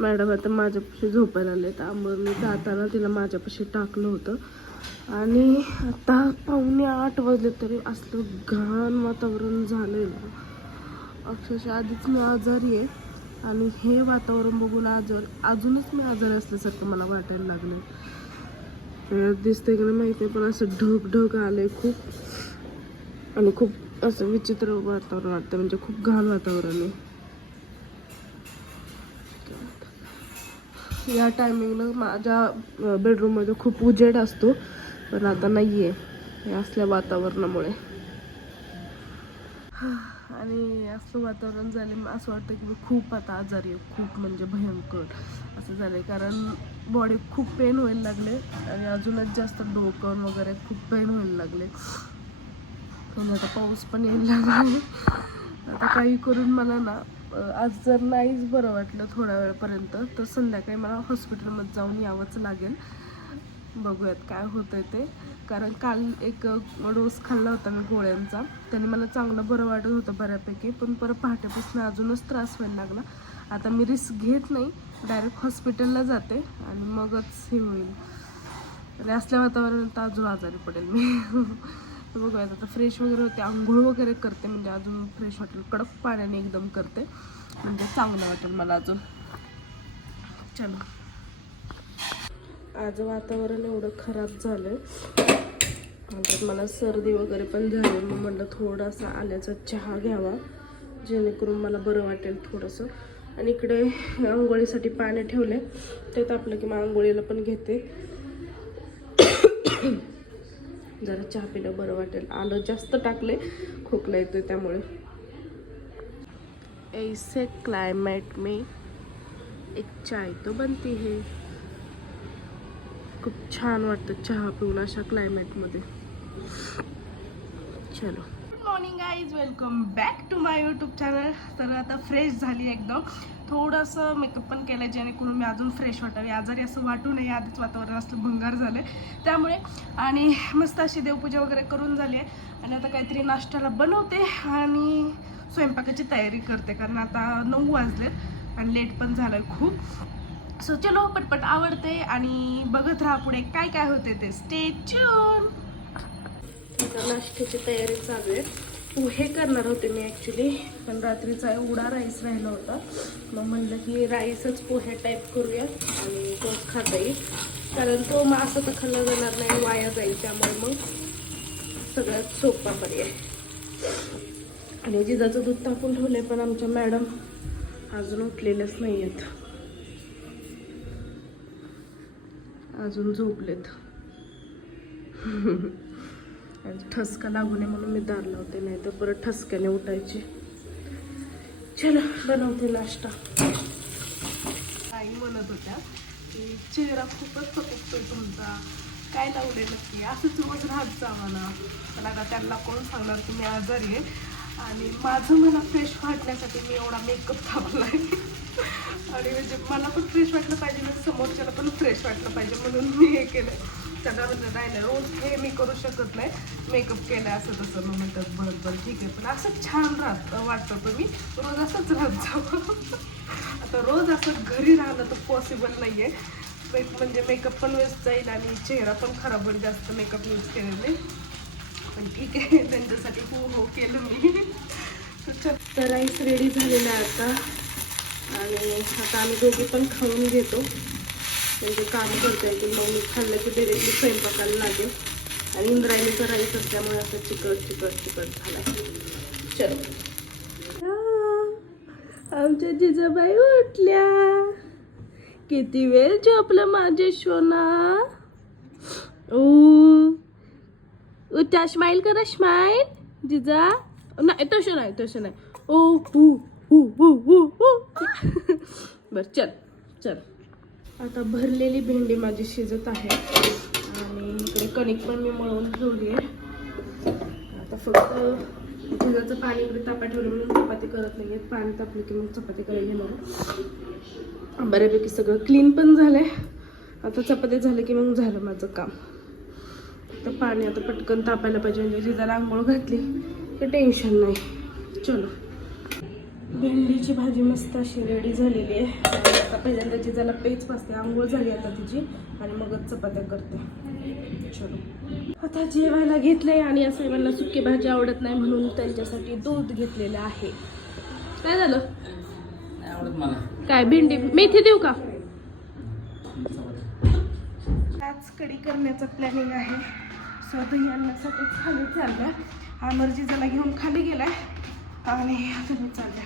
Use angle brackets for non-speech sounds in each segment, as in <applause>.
Madam आता माझ्यापाशी झोपायला आले त्यामुळे मी जाताना तिला माझ्यापाशी टाकलं होतं. आणि आता पाहुणे आठ वाजले तरी असलं घाण वातावरण झालं ना. अक्षरशः आधीच मी आजारी आहे. आणि हे वातावरण बघून आजार अजूनच मी आजारी असल्यासारखं मला वाटायला लागलं दिसतंय की नाही माहिती आहे पण असं ढग ढग आलंय खूप. आणि खूप असं विचित्र वातावरण वाटतं म्हणजे खूप घाण वातावरण आहे. या टायमिंगला माझ्या बेडरूममध्ये खूप उजेड असतो. पण आता नाही आहे या असल्या वातावरणामुळे. आणि असं वातावरण झाले असं वाटतं की मी खूप आता आजारी आहे. खूप म्हणजे भयंकर असं झालं आहे कारण बॉडी खूप पेन व्हायला लागले आणि अजूनच जास्त डोकं वगैरे खूप पेन व्हायला लागले. आणि आता पाऊस पण यायला लागला. आता काही करून मला ना आज जर नाहीच बरं वाटलं थोड्या वेळपर्यंत तर संध्याकाळी मला हॉस्पिटलमध्ये जाऊन यावंच लागेल. बघूयात काय होतंय ते. कारण काल एक डोस खाल्ला होता मी गोळ्यांचा. त्याने मला चांगलं बरं वाटत होतं बऱ्यापैकी पण परत पहाटेपासून अजूनच त्रास व्हायला लागला. आता मी रिस्क घेत नाही डायरेक्ट हॉस्पिटलला जाते आणि मगच हे होईल. आणि असल्या वातावरणात अजून आजारी पडेल मी. <laughs> तर बघूयात आता फ्रेश वगैरे होते. आंघोळ वगैरे करते म्हणजे अजून फ्रेश वाटेल. कडक पाण्याने एकदम करते. म्हणजे चांगलं वाटेल मला अजून. चलो. आज वातावरण एवढं खराब झालं त्यात मला सर्दी वगैरे पण झाली. मग म्हटलं थोडासा आल्याचा चहा घ्यावा. जेणेकरून मला बरं वाटेल थोडंसं. आणि इकडे आंघोळीसाठी पाणी ठेवले ते तापलं की मग आंघोळीला पण घेते. जरा चहा पिणं बरं वाटेल. आलं जास्त टाकले खोकला येतोय त्यामुळे. ऐसे क्लायमेट में एक चाय तो बनती है. खूप छान वाटतं चहा पिऊन अशा क्लायमेटमध्ये चलो. Morning guys welcome back to my YouTube channel तर आता फ्रेश झाली एकदम. थोडंसं मेकअप पण केलं आहे जेणेकरून मी अजून फ्रेश वाटावी. आजारी असं वाटू नये आधीच वातावरण असलं भंगार झालं त्यामुळे आणि मस्त अशी देवपूजा वगैरे करून झाली आहे. आणि आता काहीतरी नाश्त्याला बनवते आणि स्वयंपाकाची तयारी करते कारण आता नऊ वाजलेत आणि लेट पण झालं आहे खूप. सो चलो पटपट आवडते आणि बघत राहा पुढे काय काय होते ते. स्टे ट्यून आता नाश्त्याची तयारी चालू आहे. पोहे करणार होते मी ॲक्च्युली पण रात्रीचा एवढा राईस राहिला होता. मग म्हणलं की राईसच पोहे टाईप करूया आणि तोच खाता येईल. कारण तो मग असं तर खाल्ला जाणार नाही वाया जाईल त्यामुळे मग सगळ्यात सोपा पर्याय. आणि जिजाचं दूध टाकून ठेवलंय पण आमच्या मॅडम अजून उठलेलेच नाही आहेत अजून झोपलेत. <laughs> ठसका लागू नये म्हणून मी दार लावते नाही तर परत ठसक्याने उठायची. चलो बनवते नाश्ता. आई म्हणत होत्या की चेहरा खूपच चककतोय तुमचा. काय लावले नक्की असंच रोज राहत जा म्हणा पण आता त्यांना कोण सांगणार? तुम्ही आजारी आहे. आणि माझं मला फ्रेश वाटण्यासाठी मी एवढा मेकअप थांबलाय आणि म्हणजे मला पण फ्रेश वाटलं पाहिजे म्हणजे समोरच्याला पण फ्रेश वाटलं पाहिजे म्हणून मी हे केलं त्यांना राहिलं नाही रोज हे मी करू शकत नाही. मेकअप केलं असं तसं मग म्हणतात बरं बरं ठीक आहे. पण असं छान राहत वाटतं तुम्ही रोज असंच राहत जाऊ. आता रोज असं घरी राहणं तर पॉसिबल नाही आहे मेक म्हणजे मेकअप पण वेस्ट जाईल आणि चेहरा पण खराब होईल जास्त मेकअप यूज केलेले. पण ठीक आहे त्यांच्यासाठी हो हो केलं मी. तर चल, राईस रेडी झालेला आहे आता. आणि आता आम्ही दोघी पण खाऊन घेतो. म्हणजे काम करता येतील मग मी खाल्लं की डिरेक्टली स्वयंपाकाला लागेल आणि इंद्रायणीचा राईस असल्यामुळे असं चिकट चिकट चिकट झाला चलो. आमच्या जिजाबाई उठल्या. किती वेळ झोपलं माझे सोना? ओ उठा स्माईल करा स्माईल जिजा. नाही तसं नाही तसं नाही. ओ हू हू हू हू हू बरं चल चल. आता भरलेली भेंडी माझी शिजत आहे. आणि इकडे कणिक पण मी मळून ठेवली आहे आता फक्त दुधाचं पाणी इकडे तापा ठेवलं म्हणून चपाती करत नाही आहेत पाणी तापलं की मग चपाती करायला घेणार बऱ्यापैकी सगळं क्लीन पण झालंय. आता चपाती झालं की मग झालं माझं काम. तर पाणी आता पटकन तापायला पाहिजे. म्हणजे जिजाला आंघोळ घातली तर टेन्शन नाही. चलो. भेंडीची भाजी मस्त अशी रेडी झालेली आहे. आता पहिल्यांदा जिजाला पेच पाचते आंघोळ झाली आता तिची आणि मगच चपात्या करते. चलो. आता जेवायला घेतलंय आणि या साहेबांना सुकी भाजी आवडत नाही म्हणून त्यांच्यासाठी दूध घेतलेलं आहे. काय झालं? नाही आवडत मला. काय भेंडी? मेथी देऊ का? आज कढी करण्याचं प्लॅनिंग आहे. सो दही आणण्यासाठी खाली चालल्या. अमरजी जरा घेऊन खाली गेलाय. आणि तुम्ही चालल्या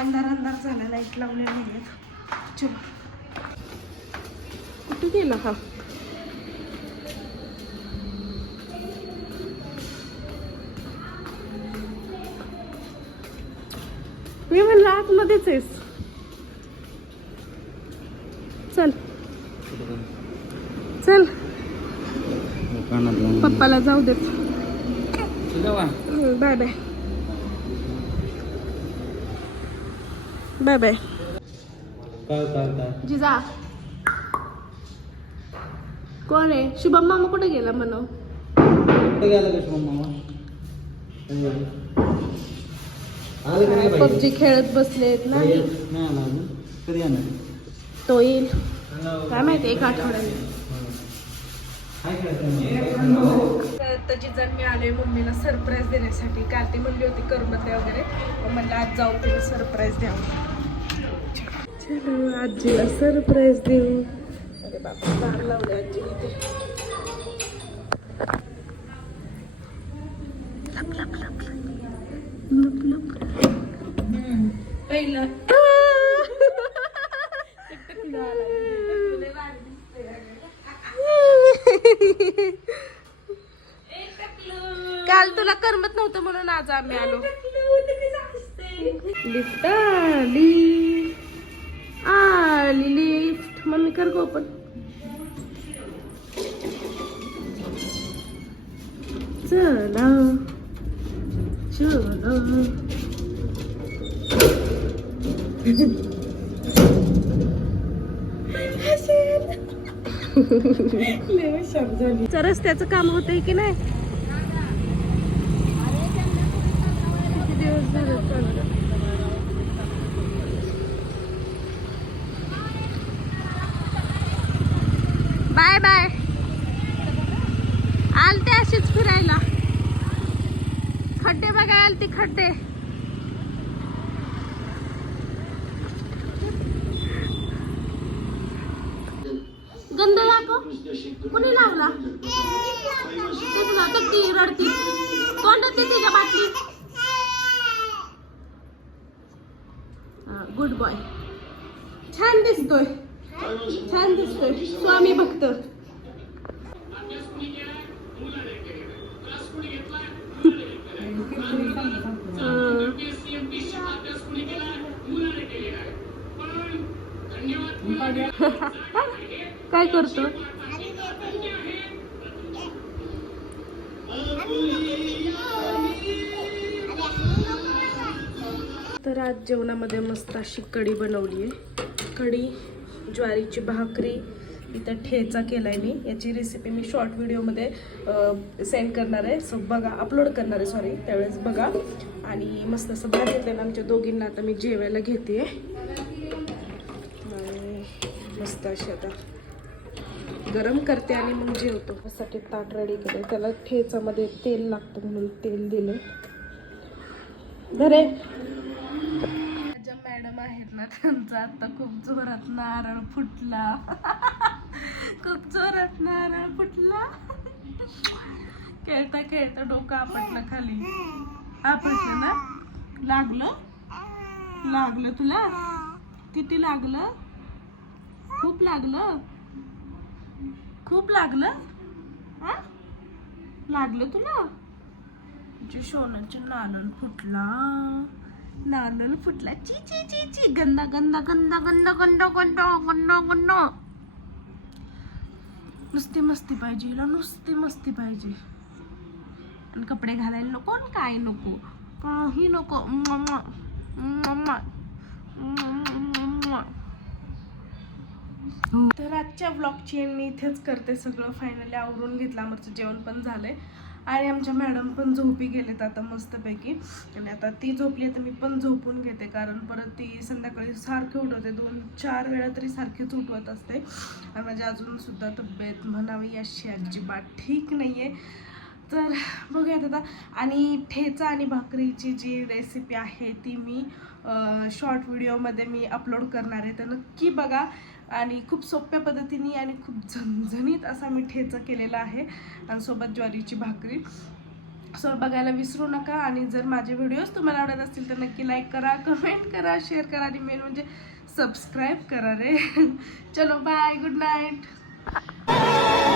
अंधार अंधार झाला लाइट लावलेला नाही आहेत. चलो. कुठे गेला हा? मी म्हणलं आतमध्येच आहेस. चल. चल. पप्पाला जाऊ देत. Bye bye. Bye bye. काय काय काय जिजा. कोण आहे? शुभम मामा कुठे गेला म्हणून? कुठे गेला का शुभम मामा? आलं का नाही बाई? पबजी खेळत बसलेत ना. नाही आला अजून. कधी येणार? तो येईल. काय माहिती एक आठवड्याने. काय तर जिजन मी आले मम्मीला सरप्राईज देण्यासाठी. काल ती म्हणली होती करमते वगैरे. मग म्हणलं आज जाऊन तिला सरप्राईज द्यावं. चलो आजीला सरप्राईज देऊ. अरे बापा दार लावले आजी पहिलं. काल तुला करमत नव्हतं म्हणून आज आम्ही आलो. लिफ्ट आली. आली लिफ्ट मम्मी कर गो पण चला. चला. रस्त्याचं काम होतंय की नाही? किती दिवस झाले बाय बाय. आलते अशीच फिरायला. खड्डे बघाय आलती खड्डे. गंध दाखव. कुणी लावला? ती रडती. कोण दे तिच्या बाटली गुड बॉय छान दिसतोय. छान दिसतोय स्वामी भक्त. काय करतो? तर आज जेवणामध्ये मस्त अशी कढी बनवली आहे कढी ज्वारीची भाकरी इथं ठेचा केला आहे मी. याची रेसिपी मी शॉर्ट व्हिडिओमध्ये सेंड करणार आहे. सो बघा अपलोड करणार आहे सॉरी त्यावेळेस बघा. आणि मस्त असं भात घेतलं आमच्या दोघींना. आता मी जेवायला घेते आणि मस्त अशी आता गरम करते आणि मग जेवतो. त्यासाठी ताट रेडी केले त्याला ठेचामध्ये तेल लागतं म्हणून तेल दिलं धरे ना त्यांचा. आता खूप जोरात नारळ फुटला. खूप जोरात नारळ फुटला. खेळता खेळता डोकं आपटलं खाली. आपटलं ना? लागलं? लागलं तुला? किती लागलं? खूप लागलं? खूप लागलं? लागलं तुला? जी सोन्याची नारळ फुटला. नारळ फुटला. ची ची ची ची. गंदा गंदा गंदा गंदा गंदा गंदा गंदा गंदा. नुसती मस्ती पाहिजे हिला नुसती मस्ती पाहिजे. आणि कपडे घालायला नको आणि काय नको. काही नको. तर आजच्या ब्लॉगची मी इथेच करते सगळं. फायनली आवरून घेतला आमचं जेवण पण झालंय. आणि आमच्या मॅडम पण झोपी गेलेत आता मस्तपैकी. आणि आता ती झोपली तर मी पण झोपून घेते कारण परत ती संध्याकाळी सारखी उठवते. दोन चार वेळा तरी सारखीच उठवत असते. आणि माझी अजूनसुद्धा तब्येत म्हणावी अशी अजिबात ठीक नाही आहे तर बघूयात आता. आणि ठेचा आणि भाकरीची जी रेसिपी आहे ती मी शॉर्ट व्हिडिओमध्ये मी अपलोड करणार आहे. तर नक्की बघा. आणि खूप सोप्या पद्धतीने आणि खूप झणझणीत असा मी ठेचा केलेला आहे आणि सोबत ज्वारीची भाकरी. सो बघायला विसरू नका आणि जर माझे व्हिडिओज तुम्हाला आवडत असतील तर नक्की लाईक करा कमेंट करा शेअर करा आणि मेन म्हणजे सबस्क्राईब करा रे. <laughs> चलो बाय गुड नाईट